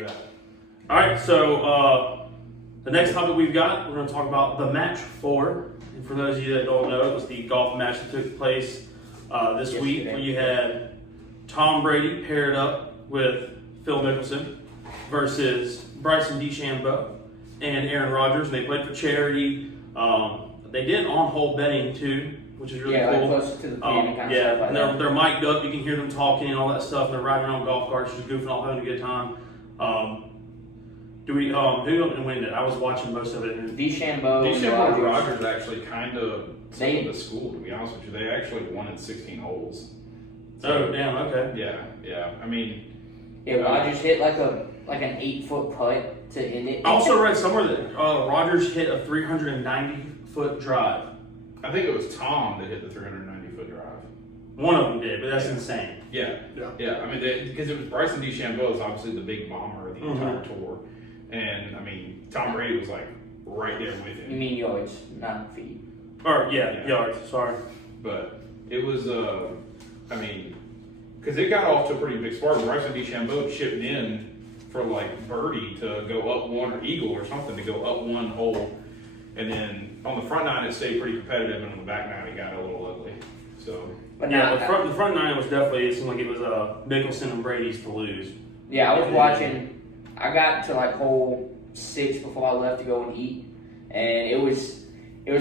do that. All right, so the next topic we've got, we're going to talk about the match 4. And for those of you that don't know, it was the golf match that took place this week, where you had Tom Brady paired up with Phil Mickelson versus Bryson DeChambeau and Aaron Rodgers. They played for charity. They did on-hole betting too, which is really cool. Like close to the pin and kind of stuff like and that. they're mic'd up. You can hear them talking and all that stuff. And they're riding around golf carts, just goofing off, having a good time. Who win it? I was watching most of it. DeChambeau and Rodgers actually kind of took the school, to be honest with you. They actually won at 16 holes. So, oh, damn, okay. Yeah. I mean... Yeah, Rodgers hit like an 8-foot putt to end it. I also read somewhere that Rodgers hit a 390-foot drive. I think it was Tom that hit the 390-foot drive. One of them did, but that's insane. Yeah. I mean, because it was Bryson DeChambeau is obviously the big bomber of the entire tour. And, I mean, Tom Brady was, like, right there with him. You mean yards, not feet. Or, yards, sorry. But it was, I mean, because it got off to a pretty big spark. Bryson DeChambeau chipped in for, like, birdie to go up one, or eagle or something, to go up one hole. And then on the front nine, it stayed pretty competitive, and on the back nine, it got a little ugly. So... But yeah, the front nine was definitely, it seemed like it was Mickelson and Brady's to lose. Yeah, I was watching. I got to like hole 6 before I left to go and eat, and it was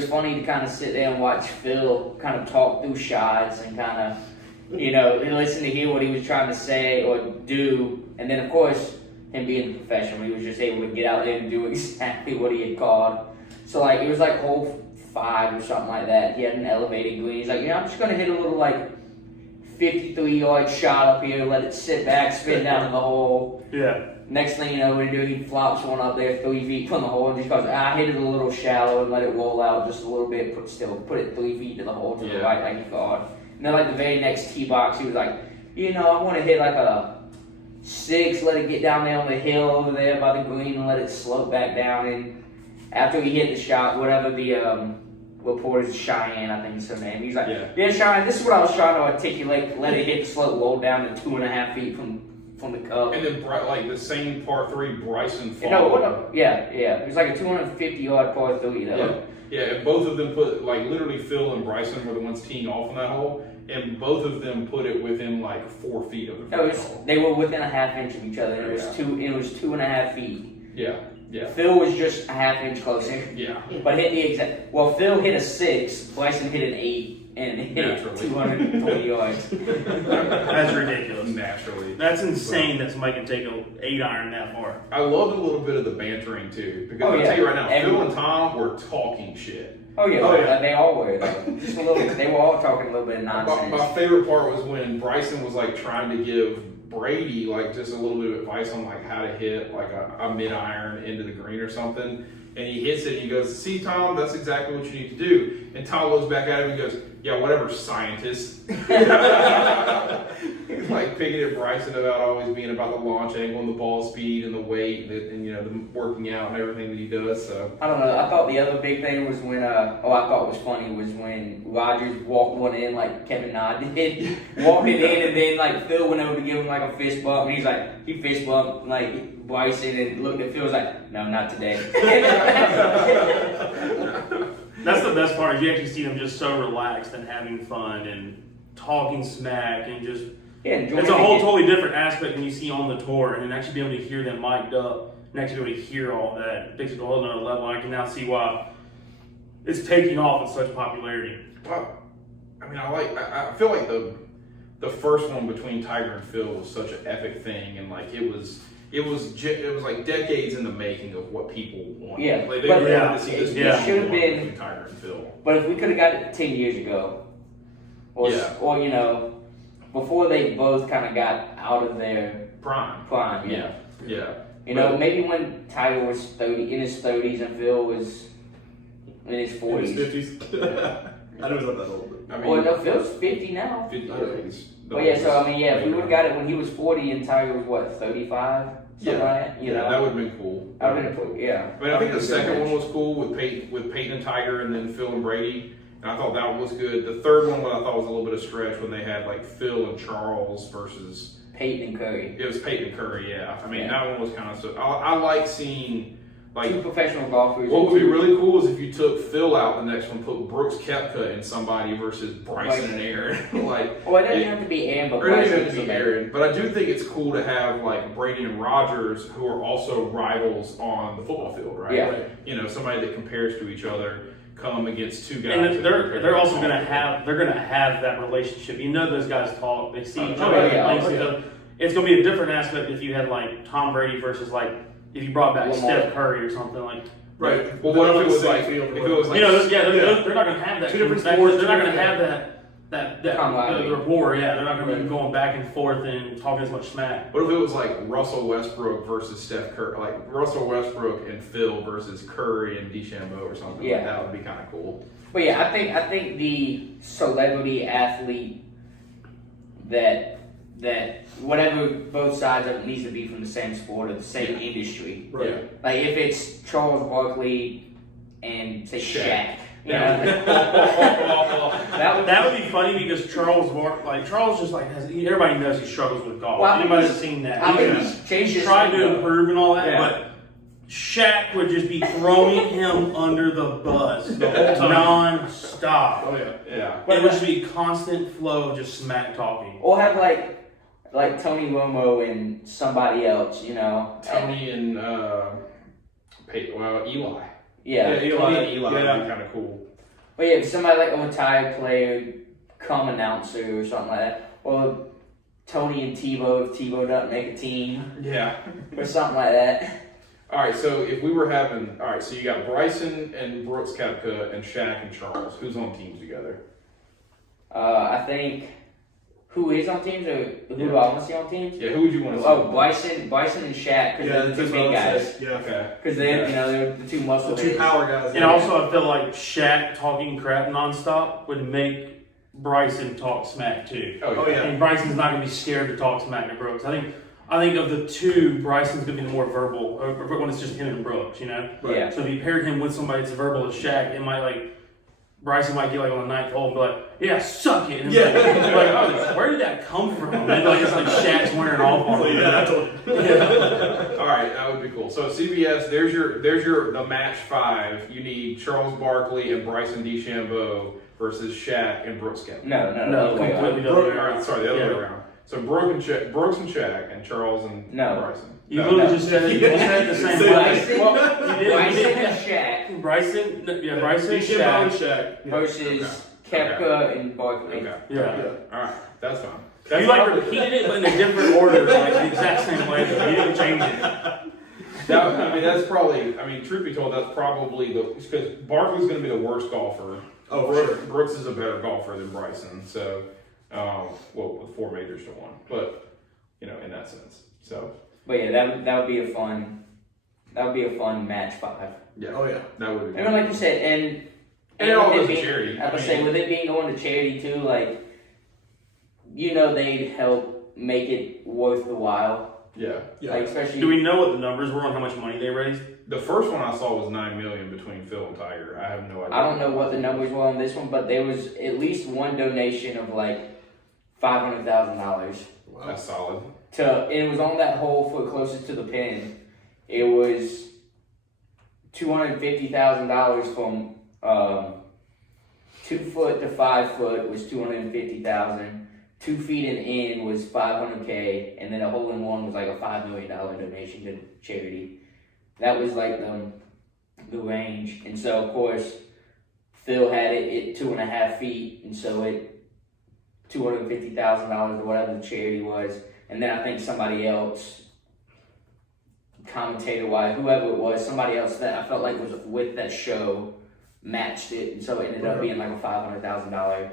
funny to kind of sit there and watch Phil kind of talk through shots and kind of, listen to hear what he was trying to say or do, and then of course him being a professional, he was just able to get out there and do exactly what he had called. So like it was like hole 5 or something like that. He had an elevated green. He's like, I'm just gonna hit a little like 53-yard shot up here, let it sit back, spin down in the hole. Yeah. Next thing you know, what he flops one up there 3 feet from the hole and just goes, I hit it a little shallow and let it roll out just a little bit, put it 3 feet to the hole to the right like he called. And then like the very next tee box, he was like, I want to hit like a 6, let it get down there on the hill over there by the green and let it slope back down. And after he hit the shot, whatever the reporter's Cheyenne, I think is her name. He's like, yeah, Cheyenne, this is what I was trying to articulate. Let it hit the slope, roll down to 2.5 feet from the cup. And then, like the same par 3, Bryson followed. It was like a 250-yard par 3 though. Yeah, and both of them put, like literally Phil and Bryson were the ones teeing off on that hole, and both of them put it within like 4 feet of the hole. They were within a half inch of each other, and it was 2.5 feet. Yeah. Phil was just a half inch closer. Yeah. But hit the exact. Well, Phil hit a 6, Bryson hit an 8, and hit 220 yards. That's ridiculous. Naturally. That's insane that somebody can take an 8-iron that far. I loved a little bit of the bantering too, because I'll tell you right now, Phil and Tom were talking shit. They all were. Just a little. They were all talking a little bit of nonsense. My favorite part was when Bryson was like trying to give Brady like just a little bit of advice on like how to hit like a mid-iron into the green or something, and he hits it and he goes, see Tom, that's exactly what you need to do. And Tom looks back at him and goes, yeah, whatever, scientist. Like picking at Bryson about always being about the launch angle and the ball speed and the weight and the working out and everything that he does. So I don't know. I thought the other big thing was when I thought was funny was when Rodgers walked one in like Kevin Nod did, walked it in, and then like Phil went over to give him like a fist bump, and he's like he fist bumped like Bryson and looked at Phil, was like, no, not today. That's the best part, is you actually see them just so relaxed and having fun and talking smack and just it's a whole totally different aspect when you see on the tour, and actually be able to hear them mic'd up and actually be able to hear all that. It takes it to a whole other level. I can now see why it's taking off with such popularity. Well, I mean, I feel like the first one between Tiger and Phil was such an epic thing, and like it was like decades in the making of what people wanted. Yeah, like, they really wanted to see this should have been between Tiger and Phil. But if we could have got it 10 years ago, or before they both kind of got out of their prime. Maybe when Tiger was in his 30s and Phil was in his 40s. In his 50s. I know he's not that old. I mean, no, Phil's 50 now. 50 But if we would have got it when he was 40 and Tiger was 35? That would have been cool. That would have been cool, yeah. I mean, I think the second one was cool with Peyton and Tiger, and then Phil and Brady. And I thought that one was good. The third one, I thought was a little bit of stretch when they had like Phil and Charles versus Peyton and Curry. It was Peyton and Curry, yeah. I mean, Yeah. that one was kind of. So I like seeing like. Two professional golfers. What would be really cool is if you took Phil out the next one, put Brooks Koepka in somebody versus Bryson and Aaron. Like, well, it doesn't have to be Aaron, but or it doesn't Bryson have to be Aaron. But I do think it's cool to have like Brady and Rodgers, who are also rivals on the football field, right? Yeah. Like, you know, somebody that compares to each other, come against two guys. And they're also gonna have that relationship. You know, those guys talk. They see each other. It's gonna be a different aspect if you had like Tom Brady versus like if you brought back Steph Curry or something like. Right. Well, what if it was like, they're not gonna have that. Two different they're sports, not gonna have that camaraderie. rapport. Yeah, they're not gonna be going back and forth and talking as much smack. What if it was like Russell Westbrook versus Steph Curry, like Russell Westbrook and Phil versus Curry and DeChambeau or something? Yeah. Like that would be kind of cool. But yeah, I think the celebrity athlete that whatever both sides of it needs to be from the same sport or the same industry. Right. Yeah. Like if it's Charles Barkley and say Shaq. You know, That would be funny because Charles just like everybody knows he struggles with golf. Well, I mean, Anybody that's seen that? I mean, He's tried to improve and all that, Yeah. but Shaq would just be throwing him under the bus the whole time, non-stop. Oh yeah. Yeah. It would just be constant flow of just smack talking. or have like Tony Romo and somebody else, you know. Tony and Eli. Yeah. Tony and Eli would Yeah. be kind of cool. But yeah, somebody like a retired player, come announcer or something like that. Or Tony and Tebow if Tebow doesn't make a team Yeah. or something like that. All right, so if we were having, all right, so you got Bryson and Brooks Koepka and Shaq and Charles. Who's on teams together? I think who is on teams or who do I want to see on teams? Yeah, who would you want to see? Oh, Bryson and Shaq because they're the two big guys. Yeah. Okay. Because they're the two muscle The two heads. power guys. And also, I feel like Shaq talking crap nonstop would make Bryson talk smack too. Oh, yeah. And Bryson's not going to be scared to talk smack to Brooks. I think of the two, Bryson's going to be the more verbal when it's just him and Brooks, you know? Yeah. So if you paired him with somebody that's verbal as Shaq, it might like, Bryson might get like on the ninth hole and be like, yeah, suck it. And Yeah. like, where did that come from? And like, it's like Shaq's wearing off on him. All right, that would be cool. So CBS, there's your the match 5. You need Charles Barkley and Bryson DeChambeau versus Shaq and Brooks Koepka. No, completely All different. right, sorry, the other way around. So Brooks and Shaq and Charles and Bryson. You literally just said it the same way. Bryson, Well, you Bryson did. and Shaq Bryson, DeChambeau and Shaq. versus Koepka and Barkley. Okay. Yeah. All right, that's fine. You like repeated it, but in a different order, like the exact same way. You didn't change it. That's probably. I mean, truth be told, that's probably because Barkley's going to be the worst golfer. Oh, for sure. Brooks is a better golfer than Bryson. So, with 4 majors to 1, but in that sense. So. But yeah, that would be a fun match 5. Yeah. Oh yeah. That would be. And like you said, and it all with goes to being- charity. I would say with it being going to charity too, like they help make it worth the while. Yeah. Like especially. Do we know what the numbers were on how much money they raised? The first one I saw was $9 million between Phil and Tiger. I have no idea. I don't know what the numbers were on this one, but there was at least one donation of like $500,000 Wow. That's solid. it was on that hole foot closest to the pin. It was $250,000 from 2 foot to 5 foot was $250,000. 2 feet and in was $500K, and then a hole in one was like a $5 million donation to charity. That was like the range, and so of course Phil had it at 2.5 feet, and so it $250,000 or whatever the charity was, and then I think somebody else, commentator-wise, whoever it was, somebody else that I felt like was with that show matched it, and so it ended up being like a $500,000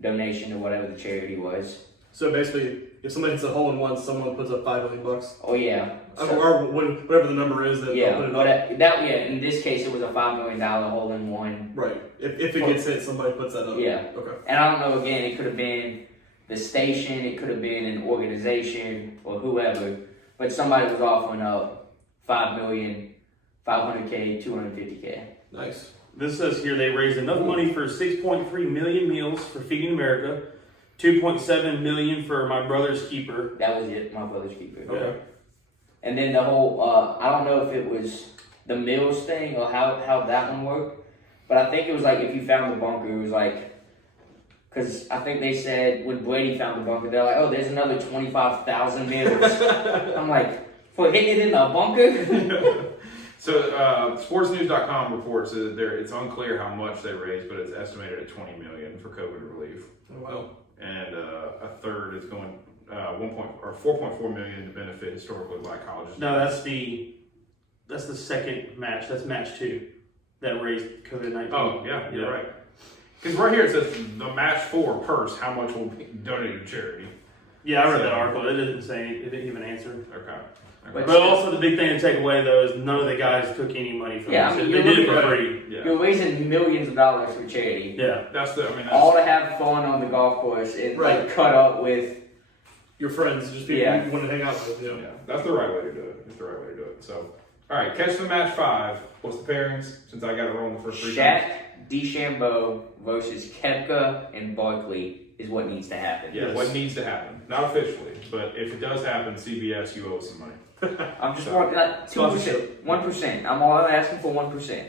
donation to whatever the charity was. So basically, if somebody hits a hole in one, someone puts up $5 million. Oh yeah. Or whatever the number is that they'll Yeah, put it but up. in this case it was a $5 million hole in one. Right. If it gets hit, somebody puts that up. Yeah. Okay. And I don't know, again, it could have been the station, it could have been an organization or whoever, but somebody was offering up $5 million, $500K, $250K. Nice. This says here they raised enough money for 6.3 million meals for Feeding America, $2.7 million for my brother's keeper. That was it, my brother's keeper. Okay. And then the whole, I don't know if it was the Mills thing or how that one worked, but I think it was like if you found the bunker, it was like, because I think they said when Brady found the bunker, they're like, oh, there's another 25,000 Mills. I'm like, for hitting it in a bunker? So, sportsnews.com reports that it's unclear how much they raised, but it's estimated at $20 million for COVID relief. Oh, wow. And a third is going 4.4 million to benefit historically black colleges. No, that's the second match. That's match 2 that raised COVID-19. Oh, yeah, you're right. Because right here it says the match 4 purse, how much will be donated to charity. Yeah, I read that article. It didn't say, it didn't even answer. Okay. But But also the big thing to take away though is none of the guys took any money from Yeah, this. I mean, They you're did it for looking free. Yeah. You're raising millions of dollars for charity. Yeah. That's All to have fun on the golf course and like cut up with Your friends, just people you want to hang out with. Yeah, that's the right way to do it. That's the right way to do it. So, all right, catch the match 5. What's the pairings? Since I got it wrong the first 3 times. Shaq, DeChambeau versus Koepka and Barkley is what needs to happen. Yeah, what needs to happen? Not officially, but if it does happen, CBS, you owe us some money. I'm just wanting 2%, 1%. I'm all asking for 1%.